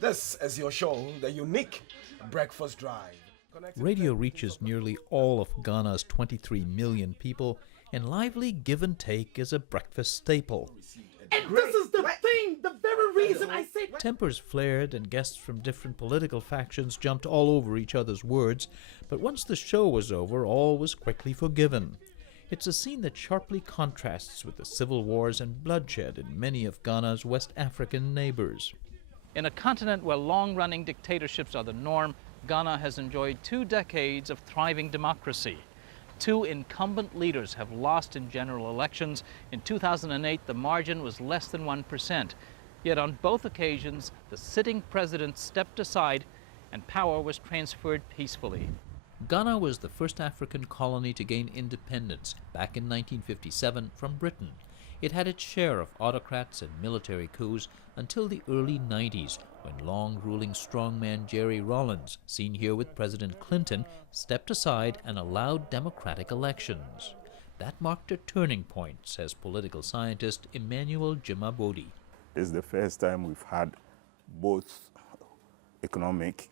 This is your show, The Unique Breakfast Drive. Radio reaches nearly all of Ghana's 23 million people, and lively give and take is a breakfast staple. And this is the thing, the very reason I say... Tempers flared and guests from different political factions jumped all over each other's words, but once the show was over, all was quickly forgiven. It's a scene that sharply contrasts with the civil wars and bloodshed in many of Ghana's West African neighbors. In a continent where long-running dictatorships are the norm, Ghana has enjoyed 2 decades of thriving democracy. 2 incumbent leaders have lost in general elections. In 2008, the margin was less than 1%. Yet on both occasions, the sitting president stepped aside and power was transferred peacefully. Ghana was the first African colony to gain independence back in 1957 from Britain. It had its share of autocrats and military coups until the early 90s, when long-ruling strongman Jerry Rawlings, seen here with President Clinton, stepped aside and allowed democratic elections. That marked a turning point, says political scientist Emmanuel Jimabodi. It's the first time we've had both economic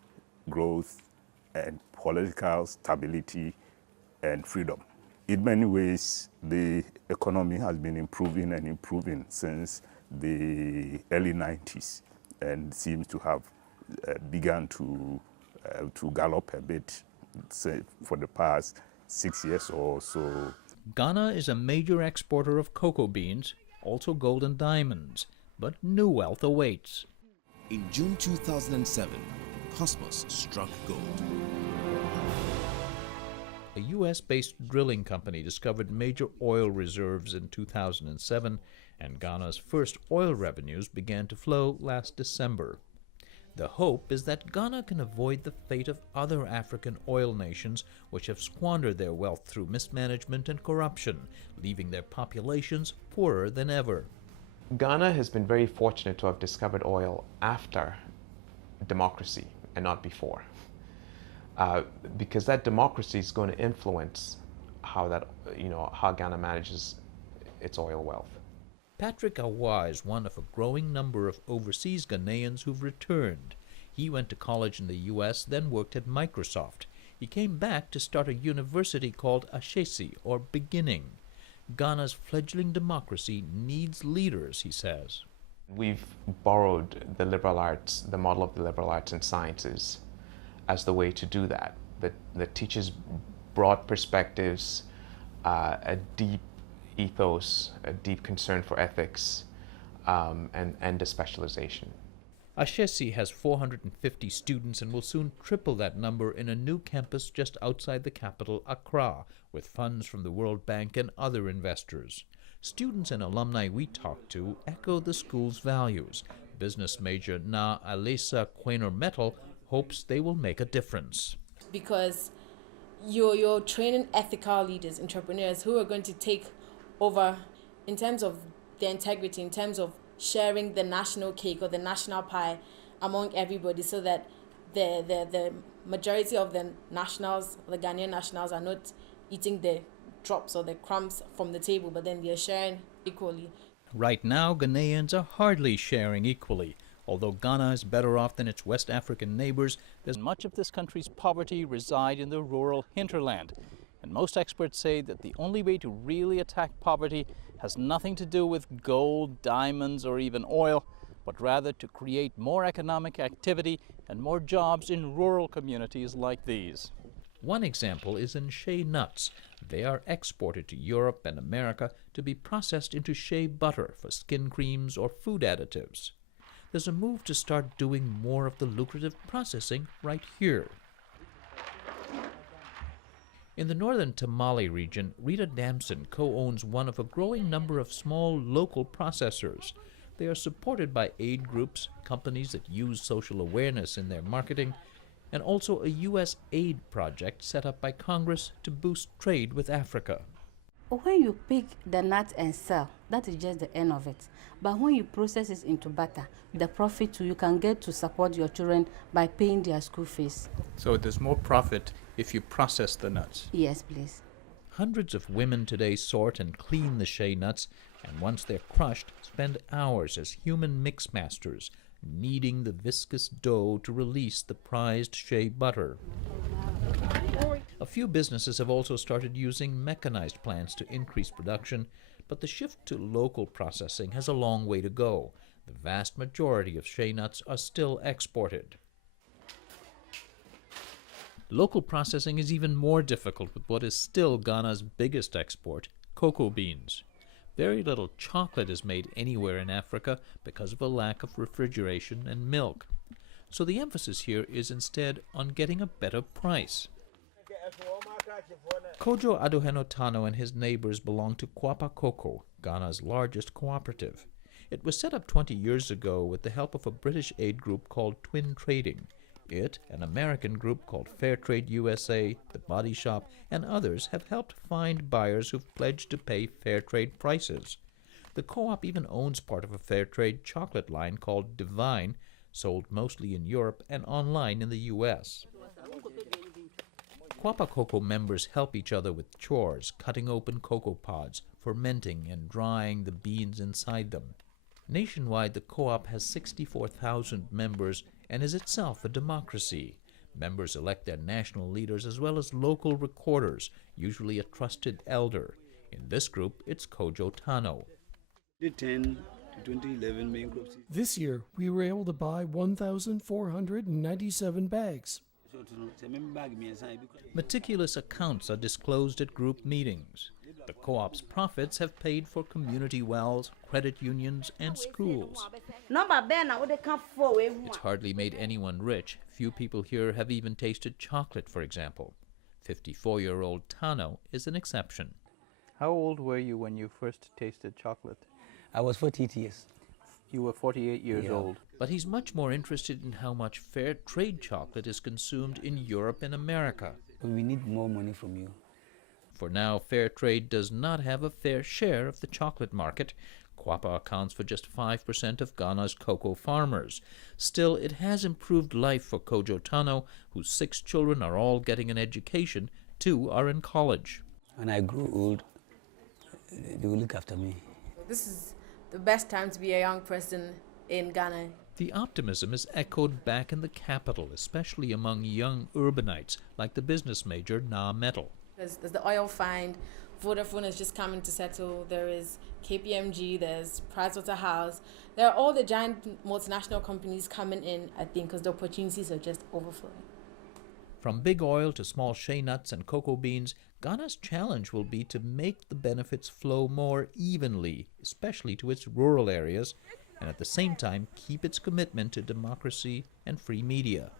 growth and political stability and freedom. In many ways, the economy has been improving and improving since the early 90s and seems to have begun to gallop a bit, say, for the past 6 years or so. Ghana is a major exporter of cocoa beans, also gold and diamonds, but new wealth awaits. In June 2007, Cosmos struck gold. A U.S.-based drilling company discovered major oil reserves in 2007, and Ghana's first oil revenues began to flow last December. The hope is that Ghana can avoid the fate of other African oil nations which have squandered their wealth through mismanagement and corruption, leaving their populations poorer than ever. Ghana has been very fortunate to have discovered oil after democracy and not before. Because that democracy is going to influence how Ghana manages its oil wealth. Patrick Awa is one of a growing number of overseas Ghanaians who've returned. He went to college in the U.S., then worked at Microsoft. He came back to start a university called Ashesi, or Beginning. Ghana's fledgling democracy needs leaders, he says. We've borrowed the liberal arts, the model of the liberal arts and sciences, as the way to do that teaches broad perspectives, a deep ethos, a deep concern for ethics, and a specialization. Ashesi has 450 students and will soon triple that number in a new campus just outside the capital, Accra, with funds from the World Bank and other investors. Students and alumni we talked to echo the school's values. Business major Na Alisa Quaynor-Metal hopes they will make a difference. Because you're training ethical leaders, entrepreneurs who are going to take over in terms of their integrity, in terms of sharing the national cake or the national pie among everybody, so that the majority of the nationals, the Ghanaian nationals, are not eating the drops or the crumbs from the table, but then they're sharing equally. Right now, Ghanaians are hardly sharing equally. Although Ghana is better off than its West African neighbors, there's much of this country's poverty reside in the rural hinterland. And most experts say that the only way to really attack poverty has nothing to do with gold, diamonds, or even oil, but rather to create more economic activity and more jobs in rural communities like these. One example is in shea nuts. They are exported to Europe and America to be processed into shea butter for skin creams or food additives. There's a move to start doing more of the lucrative processing right here. In the northern Tamale region, Rita Damson co-owns one of a growing number of small local processors. They are supported by aid groups, companies that use social awareness in their marketing, and also a U.S. aid project set up by Congress to boost trade with Africa. When you pick the nut and sell, that is just the end of it. But when you process it into butter, the profit you can get to support your children by paying their school fees. So there's more profit if you process the nuts? Yes, please. Hundreds of women today sort and clean the shea nuts, and once they're crushed, spend hours as human mix masters, kneading the viscous dough to release the prized shea butter. A few businesses have also started using mechanized plants to increase production, but the shift to local processing has a long way to go. The vast majority of shea nuts are still exported. Local processing is even more difficult with what is still Ghana's biggest export, cocoa beans. Very little chocolate is made anywhere in Africa because of a lack of refrigeration and milk. So the emphasis here is instead on getting a better price. Kojo Adohenotano and his neighbors belong to Kwapa Cocoa, Ghana's largest cooperative. It was set up 20 years ago with the help of a British aid group called Twin Trading. It, an American group called Fairtrade USA, The Body Shop, and others have helped find buyers who've pledged to pay fair trade prices. The co-op even owns part of a fair trade chocolate line called Divine, sold mostly in Europe and online in the U.S. Kwapa Cocoa members help each other with chores, cutting open cocoa pods, fermenting and drying the beans inside them. Nationwide, the co-op has 64,000 members and is itself a democracy. Members elect their national leaders as well as local recorders, usually a trusted elder. In this group, it's Kojo Tano. The 10 to 2011 main crops. This year, we were able to buy 1,497 bags. Meticulous accounts are disclosed at group meetings. The co-op's profits have paid for community wells, credit unions, and schools. It's hardly made anyone rich. Few people here have even tasted chocolate, for example. 54-year-old Tano is an exception. How old were you when you first tasted chocolate? I was 48 years. You were 48 years old. But he's much more interested in how much fair trade chocolate is consumed in Europe and America. We need more money from you. For now, fair trade does not have a fair share of the chocolate market. Kwapa accounts for just 5% of Ghana's cocoa farmers. Still, it has improved life for Kojo Tano, whose 6 children are all getting an education. 2 are in college. When I grew old, they will look after me. This is the best time to be a young person in Ghana. The optimism is echoed back in the capital, especially among young urbanites like the business major Na Metal. There's the oil find, Vodafone is just coming to settle, there is KPMG, there's Pricewaterhouse. There are all the giant multinational companies coming in, I think, because the opportunities are just overflowing. From big oil to small shea nuts and cocoa beans, Ghana's challenge will be to make the benefits flow more evenly, especially to its rural areas, and at the same time keep its commitment to democracy and free media.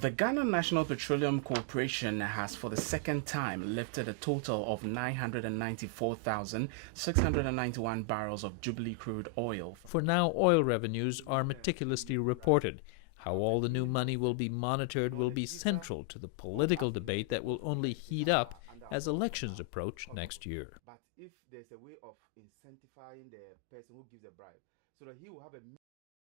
The Ghana National Petroleum Corporation has for the second time lifted a total of 994,691 barrels of Jubilee crude oil. For now, oil revenues are meticulously reported. How all the new money will be monitored will be central to the political debate that will only heat up as elections approach next year. But if there's a way of incentivizing the person who gives a bribe, so that he will have a